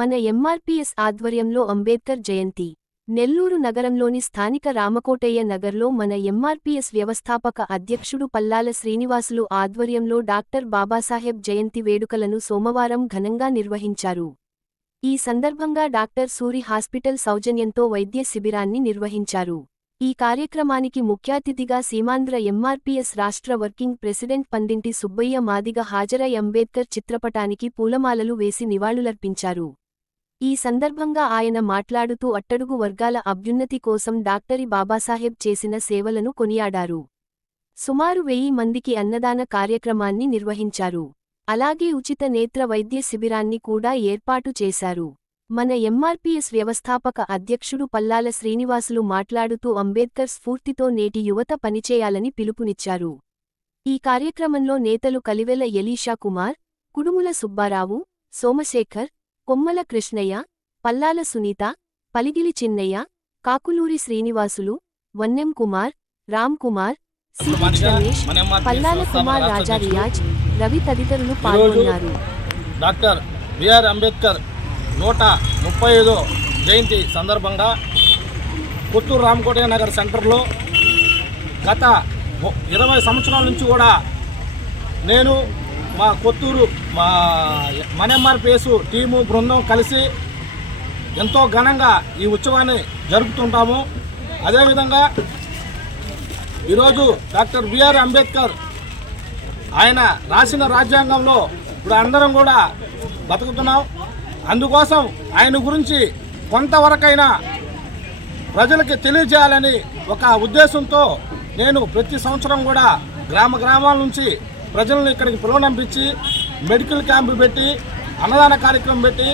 మన ఎంఆర్పీఎస్ ఆధ్వర్యంలో అంబేద్కర్ జయంతి. నెల్లూరు నగరంలోని స్థానిక రామకోటయ్య నగర్లో మన ఎంఆర్పీఎస్ వ్యవస్థాపక అధ్యక్షుడు పల్లాల శ్రీనివాసులు ఆధ్వర్యంలో డాక్టర్ బాబాసాహెబ్ జయంతి వేడుకలను సోమవారం ఘనంగా నిర్వహించారు. ఈ సందర్భంగా డాక్టర్ సూరి హాస్పిటల్ సౌజన్యంతో వైద్య శిబిరాన్ని నిర్వహించారు. ఈ కార్యక్రమానికి ముఖ్యాతిథిగా సీమాంధ్ర ఎంఆర్పీఎస్ రాష్ట్ర వర్కింగ్ ప్రెసిడెంట్ పందింటి సుబ్బయ్య మాదిగ హాజరై అంబేద్కర్ చిత్రపటానికి పూలమాలలు వేసి నివాళులర్పించారు. ఈ సందర్భంగా ఆయన మాట్లాడుతూ అట్టడుగు వర్గాల అభ్యున్నతి కోసం డాక్టరి బాబాసాహెబ్ చేసిన సేవలను కొనియాడారు. సుమారు వెయ్యి మందికి అన్నదాన కార్యక్రమాన్ని నిర్వహించారు. అలాగే ఉచిత నేత్ర వైద్య శిబిరాన్ని కూడా ఏర్పాటు చేశారు. మన ఎంఆర్పీఎస్ వ్యవస్థాపక అధ్యక్షుడు పల్లాల శ్రీనివాసులు మాట్లాడుతూ అంబేద్కర్ స్ఫూర్తితో నేటి యువత పనిచేయాలని పిలుపునిచ్చారు. ఈ కార్యక్రమంలో నేతలు కలివెల ఎలీషా కుమార్ కుడుముల సుబ్బారావు సోమశేఖర్ కొమ్మల కృష్ణయ్య పల్లాల సునీత పలిగిలి చిన్నయ్య కాకులూరి శ్రీనివాసులు వన్నెం కుమార్ రామ్ కుమార్ సిహెచ్ రమేష్ పల్లాల కుమార్ రాజా రియాజ్ రవి తదితరులు పాల్గొన్నారు. డాక్టర్ బిఆర్ అంబేద్కర్ నూట ముప్పై ఐదో జయంతి సందర్భంగా కొత్తూరు రామకోటయ్య నగర్ సెంటర్లో గత ఇరవై సంవత్సరాల నుంచి కూడా నేను మా కొత్తూరు మా మన్ఎంఆర్పిఎస్ టీము బృందం కలిసి ఎంతో ఘనంగా ఈ ఉత్సవాన్ని జరుపుతుంటాము. అదేవిధంగా ఈరోజు డాక్టర్ బిఆర్ అంబేద్కర్ ఆయన రాసిన రాజ్యాంగంలో ఇప్పుడు అందరం కూడా బతుకుతున్నాం. అందుకోసం ఆయన గురించి కొంతవరకైనా ప్రజలకి తెలియజేయాలని ఒక ఉద్దేశంతో నేను ప్రతి సంవత్సరం కూడా గ్రామ గ్రామాల నుంచి ప్రజలను ఇక్కడికి పిలువనంపించి మెడికల్ క్యాంపు పెట్టి అన్నదాన కార్యక్రమం పెట్టి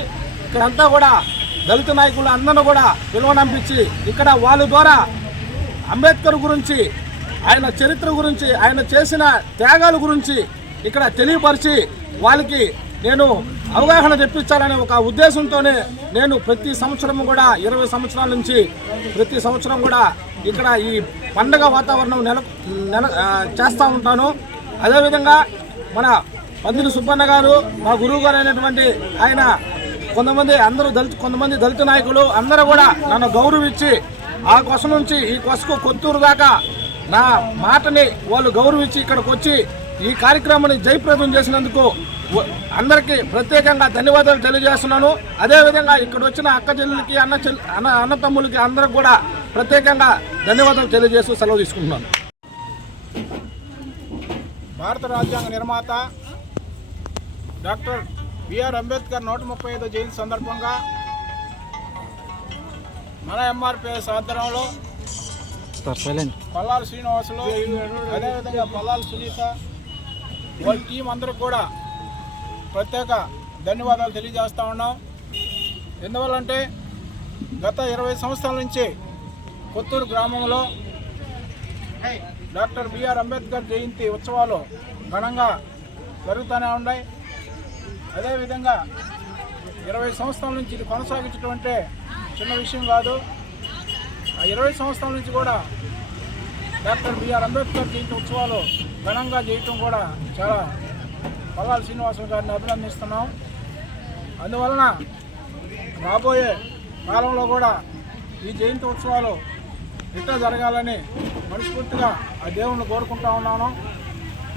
ఇక్కడంతా కూడా దళిత నాయకులు అందరూ కూడా పిలువనంపించి ఇక్కడ వాళ్ళ ద్వారా అంబేద్కర్ గురించి ఆయన చరిత్ర గురించి ఆయన చేసిన త్యాగాల గురించి ఇక్కడ తెలియపరిచి వాళ్ళకి నేను అవగాహన తెప్పించాలనే ఒక ఉద్దేశంతోనే నేను ప్రతి సంవత్సరం కూడా ఇరవై సంవత్సరాల నుంచి ప్రతి సంవత్సరం కూడా ఇక్కడ ఈ పండగ వాతావరణం నెల నెల చేస్తూ ఉంటాను. అదేవిధంగా మన పందిరి సుబ్బన్న గారు మా గురువు గారు అయినటువంటి ఆయన కొంతమంది అందరూ దళిత కొంతమంది దళిత నాయకులు అందరూ కూడా నన్ను గౌరవించి ఆ కొస నుంచి ఈ కొసకు కొత్తూరు దాకా నా మాటని వాళ్ళు గౌరవించి ఇక్కడికి వచ్చి ఈ కార్యక్రమాన్ని జయప్రదం చేసినందుకు అందరికీ ప్రత్యేకంగా ధన్యవాదాలు తెలియజేస్తున్నాను. అదేవిధంగా ఇక్కడ వచ్చిన అక్క చెల్లెలకి అన్న చెల్లి అన్న అన్న తమ్ములకి అందరికి కూడా ప్రత్యేకంగా ధన్యవాదాలు తెలియజేస్తూ సెలవు తీసుకుంటున్నాను. భారత రాజ్యాంగ నిర్మాత డాక్టర్ బిఆర్ అంబేద్కర్ నూట ముప్పై ఐదో జయంతి సందర్భంగా మన ఎంఆర్పిఎస్ ఆధ్వర్యంలో పల్లాల శ్రీనివాసులు అదేవిధంగా పల్లాల సునీత వాళ్ళ టీం అందరికి కూడా ప్రత్యేక ధన్యవాదాలు తెలియజేస్తా ఉన్నాం. ఎందువల్లంటే గత ఇరవై సంవత్సరాల నుంచి కొత్తూరు గ్రామంలో డాక్టర్ బిఆర్ అంబేద్కర్ జయంతి ఉత్సవాలు ఘనంగా జరుగుతూనే ఉన్నాయి. అదేవిధంగా ఇరవై సంవత్సరాల నుంచి ఇది కొనసాగించడం అంటే చిన్న విషయం కాదు. ఆ ఇరవై సంవత్సరాల నుంచి కూడా డాక్టర్ బిఆర్ అంబేద్కర్ జయంతి ఉత్సవాలు ఘనంగా చేయటం కూడా చాలా పల్లాల శ్రీనివాసరావు గారిని అభినందిస్తున్నాం. అందువలన రాబోయే కాలంలో కూడా ఈ జయంతి ఉత్సవాలు ఇట్లా జరగాలని మనస్ఫూర్తిగా ఆ దేవుణ్ణి కోరుకుంటా ఉన్నాను.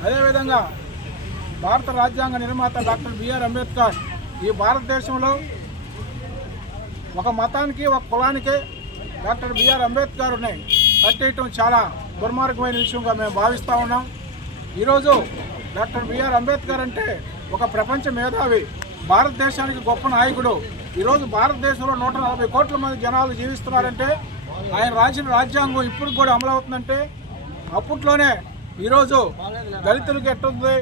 అదేవిధంగా భారత రాజ్యాంగ నిర్మాత డాక్టర్ బిఆర్ అంబేద్కర్ ఈ భారతదేశంలో ఒక మతానికి ఒక కులానికి డాక్టర్ బిఆర్ అంబేద్కర్ని కట్టేయటం చాలా దుర్మార్గమైన విషయంగా మేము భావిస్తూ ఉన్నాం. ఈరోజు డాక్టర్ బిఆర్ అంబేద్కర్ అంటే ఒక ప్రపంచ మేధావి భారతదేశానికి గొప్ప నాయకుడు. ఈరోజు భారతదేశంలో నూట నలభై కోట్ల మంది జనాలు జీవిస్తున్నారంటే ఆయన రాసిన రాజ్యాంగం ఇప్పుడు కూడా అమలు అవుతుందంటే అప్పట్లోనే ఈరోజు దళితులకు ఎట్టుంది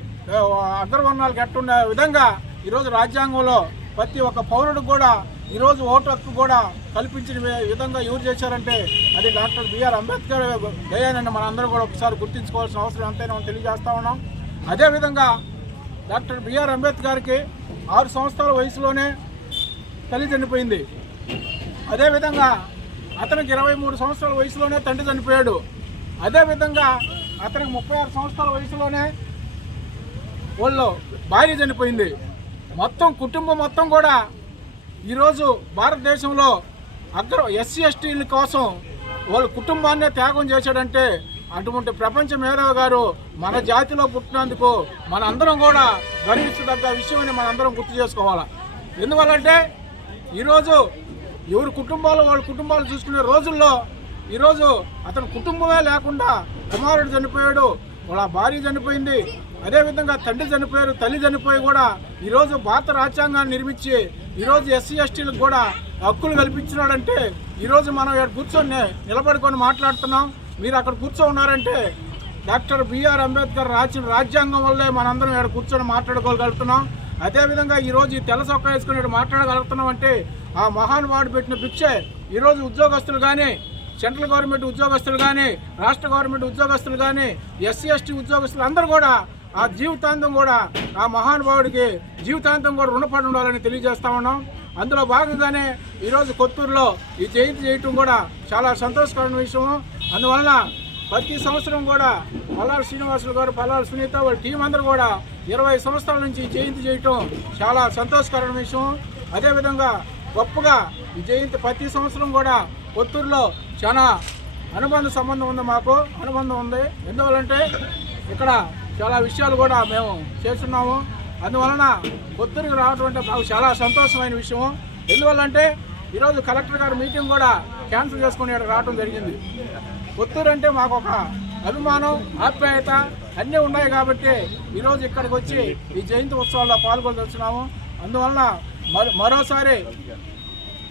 అగ్రవర్ణాలకు ఎట్టుండే విధంగా ఈరోజు రాజ్యాంగంలో ప్రతి ఒక్క పౌరుడు కూడా ఈరోజు ఓటు హక్కు కూడా కల్పించిన విధంగా ఎవరు చేశారంటే అది డాక్టర్ బిఆర్ అంబేద్కర్ దయానని మనందరూ కూడా ఒకసారి గుర్తించుకోవాల్సిన అవసరం ఎంతైనా మనం తెలియజేస్తా ఉన్నాం. అదేవిధంగా డాక్టర్ బిఆర్ అంబేద్కర్కి ఆరు సంవత్సరాల వయసులోనే తల్లి చనిపోయింది. అదేవిధంగా అతనికి ఇరవై మూడు సంవత్సరాల వయసులోనే తండ్రి చనిపోయాడు. అదేవిధంగా అతనికి ముప్పై ఆరు సంవత్సరాల వయసులోనే వాళ్ళు భార్య చనిపోయింది. మొత్తం కుటుంబం మొత్తం కూడా ఈరోజు భారతదేశంలో అగ్ర ఎస్సీ ఎస్టీల కోసం వాళ్ళ కుటుంబాన్నే త్యాగం చేశాడంటే అటువంటి ప్రపంచ మేధావి గారు మన జాతిలో పుట్టినందుకు మన అందరం కూడా గర్వించదగ్గ విషయమని మన అందరం గుర్తు చేసుకోవాలి. ఎందువల్లంటే ఈరోజు ఎవరి కుటుంబాలు వాళ్ళ కుటుంబాలు చూసుకునే రోజుల్లో ఈరోజు అతని కుటుంబమే లేకుండా కుమారుడు చనిపోయాడు వాళ్ళ భార్య చనిపోయింది అదేవిధంగా తండ్రి చనిపోయారు తల్లి చనిపోయి కూడా ఈరోజు భారత రాజ్యాంగాన్ని నిర్మించి ఈరోజు ఎస్సీ ఎస్టీలకు కూడా హక్కులు కల్పించినాడంటే ఈరోజు మనం ఇక్కడ కూర్చొని నిలబడుకొని మాట్లాడుతున్నాం. మీరు అక్కడ కూర్చో ఉన్నారంటే డాక్టర్ బిఆర్ అంబేద్కర్ రాసిన రాజ్యాంగం వల్లే మనందరం ఇక్కడ కూర్చొని మాట్లాడుకోగలుగుతున్నాం. అదేవిధంగా ఈరోజు ఈ తెల్ల సొక్క వేసుకుని మాట్లాడగలుగుతున్నాం అంటే ఆ మహానుభావుడు పెట్టిన భిక్షే. ఈరోజు ఉద్యోగస్తులు కానీ సెంట్రల్ గవర్నమెంట్ ఉద్యోగస్తులు కానీ రాష్ట్ర గవర్నమెంట్ ఉద్యోగస్తులు కానీ ఎస్సీ ఎస్టీ ఉద్యోగస్తులు అందరూ కూడా ఆ జీవితాంతం కూడా ఆ మహానుభావుడికి జీవితాంతం కూడా రుణపడి ఉండాలని తెలియజేస్తా ఉన్నాం. అందులో భాగంగానే ఈరోజు కొత్తూరులో ఈ జయంతి చేయటం కూడా చాలా సంతోషకరమైన విషయం అందువలన ప్రతి సంవత్సరం కూడా పల్లారు శ్రీనివాసులు గారు పల్లారు సునీత వాళ్ళ టీం అందరూ కూడా ఇరవై సంవత్సరాల నుంచి ఈ జయంతి చేయటం చాలా సంతోషకరమైన విషయం అదేవిధంగా గొప్పగా విజయంతి ప్రతి సంవత్సరం కూడా కొత్తూరులో చాలా అనుబంధ సంబంధం ఉంది మాకు అనుబంధం ఉంది. ఎందువల్లంటే ఇక్కడ చాలా విషయాలు కూడా మేము చేస్తున్నాము. అందువలన కొత్తూరుకి రావడం అంటే మాకు చాలా సంతోషమైన విషయం ఎందువల్లంటే ఈరోజు కలెక్టర్ గారి మీటింగ్ కూడా క్యాన్సిల్ చేసుకుని ఇక్కడ రావడం జరిగింది. కొత్తూరు అంటే మాకు ఒక అభిమానం ఆప్యాయత అన్నీ ఉన్నాయి కాబట్టి ఈరోజు ఇక్కడికి వచ్చి ఈ జయంతి ఉత్సవాల్లో పాల్గొని వచ్చినాము అందువలన మరోసారి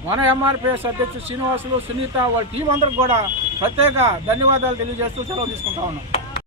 మన ఎంఆర్పిఎస్ అధ్యక్షుడు శ్రీనివాసులు సునీత వాళ్ళ టీం అందరికి కూడా ప్రత్యేక ధన్యవాదాలు తెలియజేస్తూ సెలవు తీసుకుంటా ఉన్నాం.